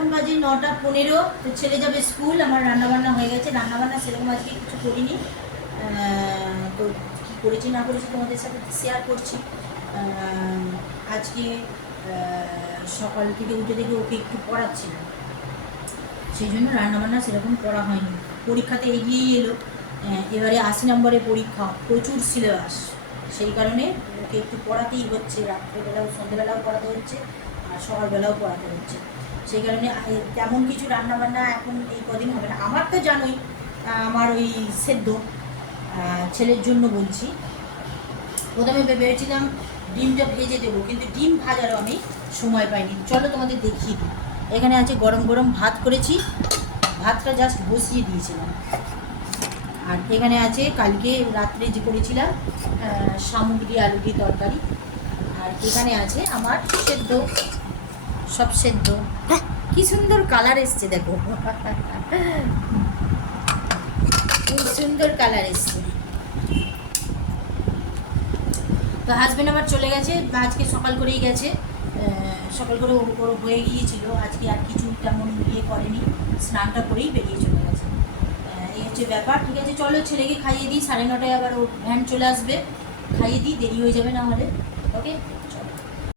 এখন বাজে 9:15। তো ছেলে যাবে স্কুল, আমার রান্নাবান্না হয়ে গেছে। রান্নাবান্না সেরকম আজকে কিছু করিনি। তো কী করেছি না করেছি তোমাদের সাথে শেয়ার করছি। আজকে সকাল থেকে উঠে থেকে ওকে একটু পড়াচ্ছিলাম, সেই জন্য রান্নাবান্না সেরকম করা হয়নি। পরীক্ষাতে এগিয়েই এলো, এবারে 80 নম্বরের পরীক্ষা, প্রচুর সিলেবাস, সেই কারণে ওকে একটু পড়াতেই হচ্ছে। রাত্রেবেলাও সন্ধ্যেবেলাও পড়াতে হচ্ছে আর সকালবেলাও পড়াতে হচ্ছে। সেই কারণে তেমন কিছু রান্নাবান্না এখন এই কদিন হবে না। আমার তো জানোই, আমার ওই সেদ্ধ, ছেলের জন্য বলছি। প্রথমে ভেবেছিলাম ডিমটা ভেজে দেবো, কিন্তু ডিম ভাজারও আমি সময় পাইনি। চলো তোমাদের দেখিয়ে দিই। এখানে আছে গরম গরম ভাত করেছি, ভাতটা জাস্ট বসিয়ে দিয়েছিলাম। আর এখানে আছে কালকে রাত্রে যে করেছিলাম শামুক দিয়ে আলু দিয়ে তরকারি। আর এখানে আছে আমার সেদ্ধ, সব সেদ্ধ। কি সুন্দর কালার এসছে দেখো, কি সুন্দর কালার এসছে। তো হাজব্যান্ড আমার চলে গেছে, আজকে সকাল করেই গেছে। সকাল করে ওর হয়ে গিয়েছিল, আজকে আর কিছু তেমন ইয়ে করেনি, স্নানটা করেই বেরিয়ে চলে গেছে। এই হচ্ছে ব্যাপার। ঠিক আছে, চলো ছেলেকে খাইয়ে দিই, 9:30 আবার ওর ভ্যান চলে আসবে, খাইয়ে দিই, দেরি হয়ে যাবে না আমাদের। ওকে, চলো।